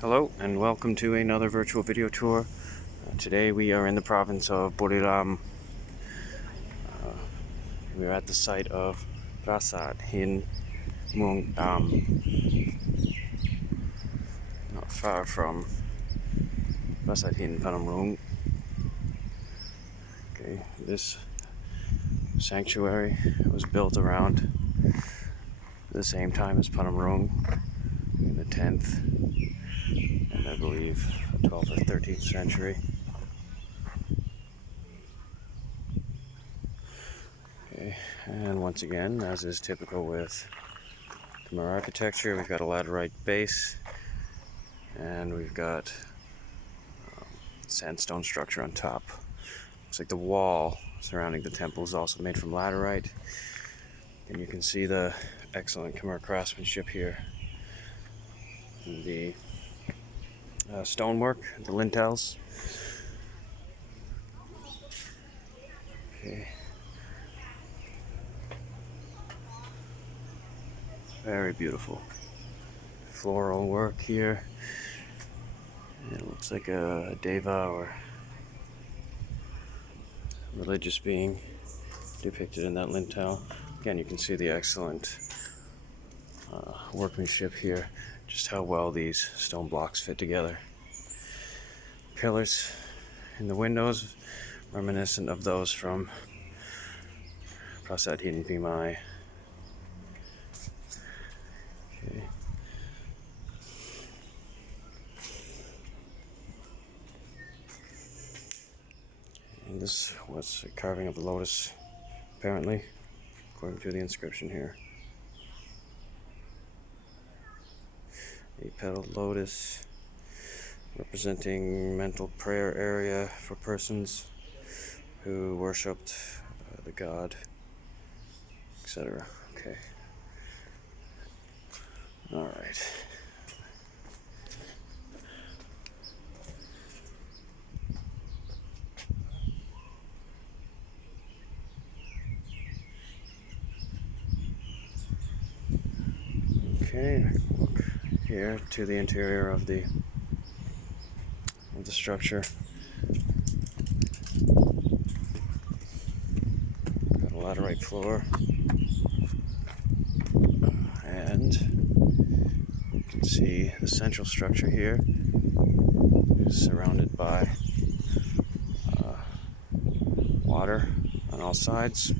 Hello and welcome to another virtual video tour. Today we are in the province of Buriram. We are at the site of Prasat in Muang, not far from Prasat in Panamrung. Okay, this sanctuary was built around the same time as Panamrung in the 10th and I believe 12th or 13th century. Okay, and once again, as is typical with Khmer architecture, we've got a laterite base and we've got sandstone structure on top. Looks like the wall surrounding the temple is also made from laterite, and you can see the excellent Khmer craftsmanship here. The stonework, the lintels. Okay. Very beautiful. Floral work here. It looks like a deva or religious being depicted in that lintel. Again, you can see the excellent workmanship here, just how well these stone blocks fit together. Pillars in the windows, reminiscent of those from Prasat Hidden Pimai. Okay. And this was a carving of a lotus, apparently, according to the inscription here. 8-petaled lotus, representing mental prayer area for persons who worshipped the god, etc. Okay. All right. Okay, look here to the interior of the structure. Got a laterite floor, and you can see the central structure here is surrounded by water on all sides.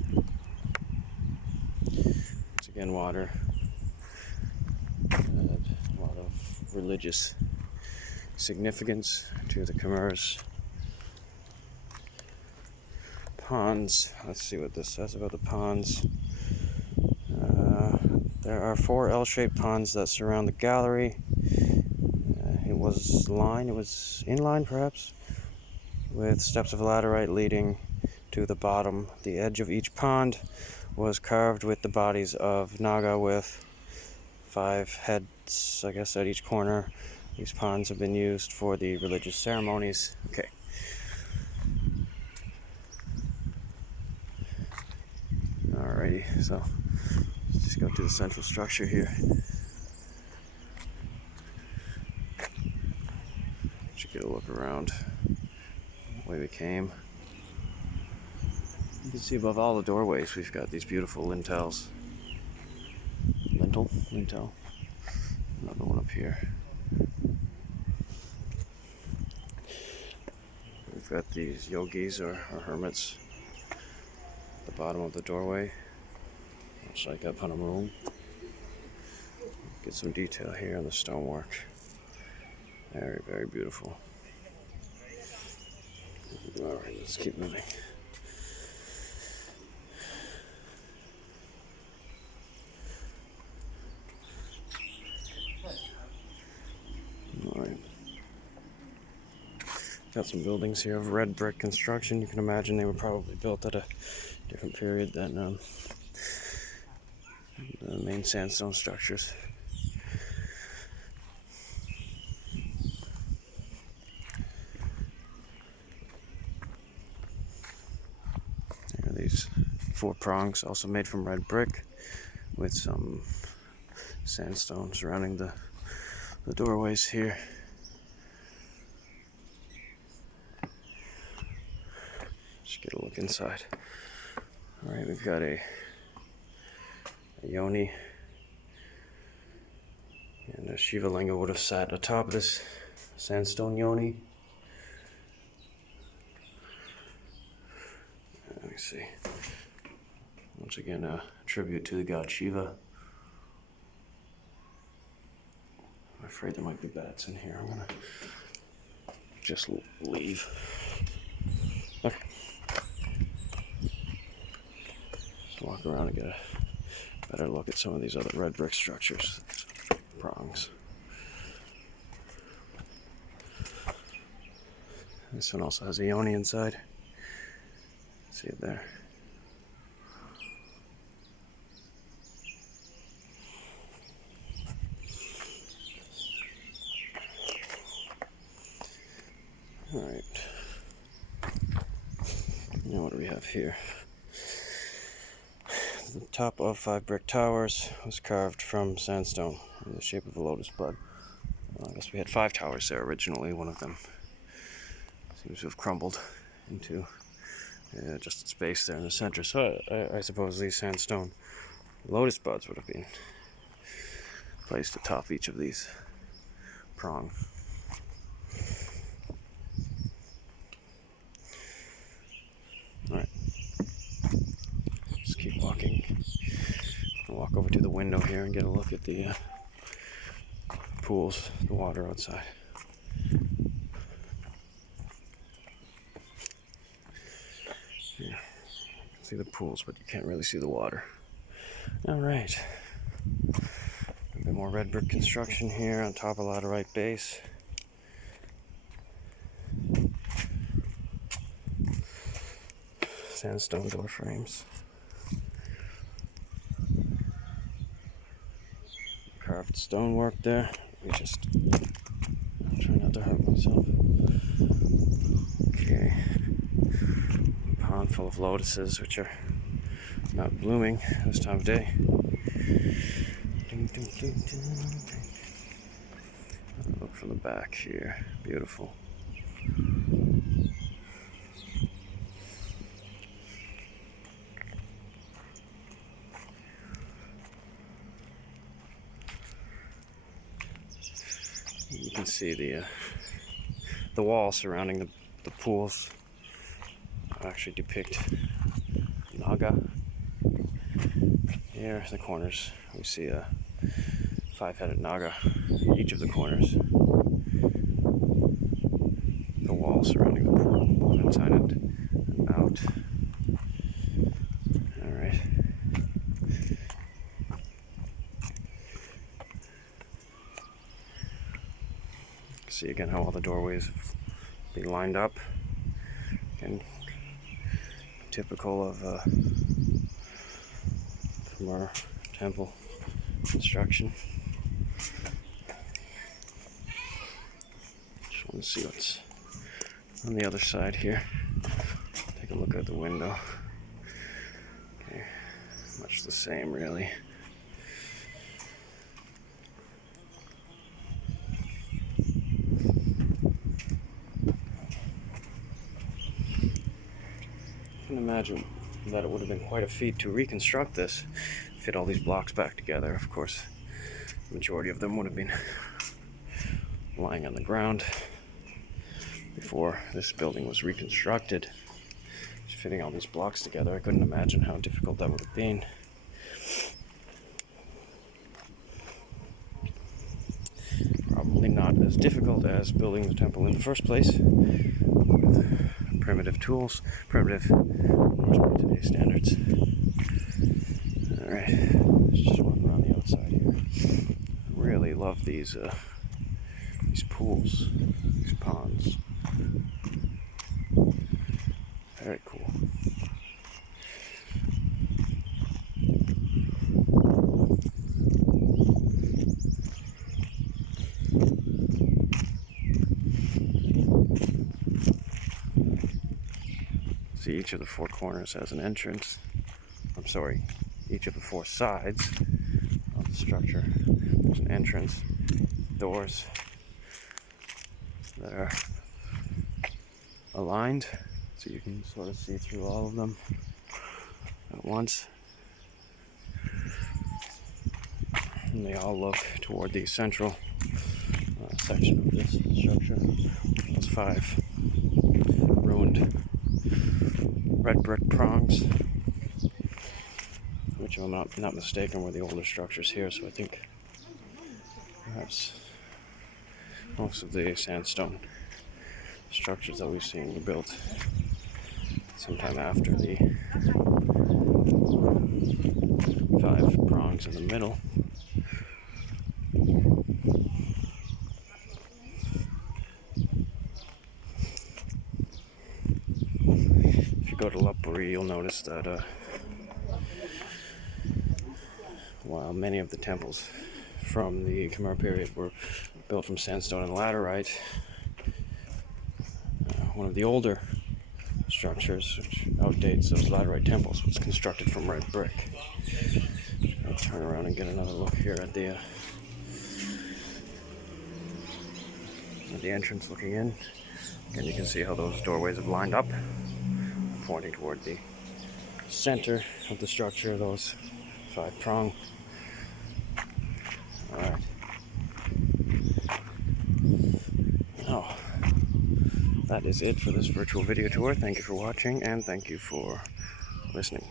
Once again, water. And a lot of religious significance to the Khmer's. Ponds. Let's see what this says about the ponds. There are 4 L-shaped ponds that surround the gallery. It was inline perhaps, with steps of laterite leading to the bottom. The edge of each pond was carved with the bodies of Naga with 5 heads, I guess, at each corner. These ponds have been used for the religious ceremonies. Okay. Alrighty, so let's just go to the central structure here. Should get a look around the way we came. You can see above all the doorways we've got these beautiful lintels. Lintel. Another one up here. We've got these yogis or hermits at the bottom of the doorway, much like at Panamrung. Get some detail here on the stonework. Very, very beautiful. Alright, let's keep moving. Alright. Got some buildings here of red brick construction. You can imagine they were probably built at a different period than the main sandstone structures. There are these 4 prongs, also made from red brick, with some sandstone surrounding the doorways here. Just get a look inside. Alright, we've got a yoni, and a Shiva Linga would have sat atop of this sandstone yoni. Let me see. Once again, a tribute to the god Shiva. I'm afraid there might be bats in here. I'm gonna just leave. Okay. Let's walk around and get a better look at some of these other red brick structures. Prongs. This one also has a yoni inside. See it there. Alright. Now what do we have here? The top of 5 brick towers was carved from sandstone in the shape of a lotus bud. Well, I guess we had 5 towers there originally. One of them seems to have crumbled into just a space there in the center. So I suppose these sandstone lotus buds would have been placed atop each of these prong. Alright, just keep walking. I'll walk over to the window here and get a look at the pools, the water outside. Here, you can see the pools, but you can't really see the water. Alright, a bit more red brick construction here on top of laterite base. Sandstone door frames. Carved stonework there. I'll try not to hurt myself. Okay. A pond full of lotuses, which are not blooming this time of day. Look from the back here. Beautiful. You can see the wall surrounding the pools actually depict Naga. Here, the corners, we see a 5-headed Naga in each of the corners. The wall surrounding the pool, both inside and out. Alright. See again how all the doorways have been lined up, and typical of from our temple construction. Just want to see what's on the other side here. Take a look out the window. Okay, much the same really. I can imagine that it would have been quite a feat to reconstruct this, fit all these blocks back together. Of course, the majority of them would have been lying on the ground before this building was reconstructed. Just fitting all these blocks together, I couldn't imagine how difficult that would have been. Probably not as difficult as building the temple in the first place, with primitive tools, primitive, of course, by today's standards. Alright, let's just walk around the outside here. I really love these pools, these ponds. Very cool. See, each of the 4 corners has an entrance. I'm sorry, each of the 4 sides of the structure, there's an entrance, doors that are aligned. So So you can sort of see through all of them at once. And they all look toward the central section of this structure. Those 5 ruined red brick prongs, which, if I'm not mistaken, were the older structures here. So I think perhaps most of the sandstone structures that we've seen were built sometime after the 5 prongs in the middle. If you go to Lopburi, you'll notice that while many of the temples from the Khmer period were built from sandstone and laterite, one of the older structures, which outdates those laterite temples, was constructed from red brick. I'll turn around and get another look here at the entrance looking in. Again, you can see how those doorways have lined up, pointing toward the center of the structure, those 5 prong. Alright. Now, that is it for this virtual video tour. Thank you for watching, and thank you for listening.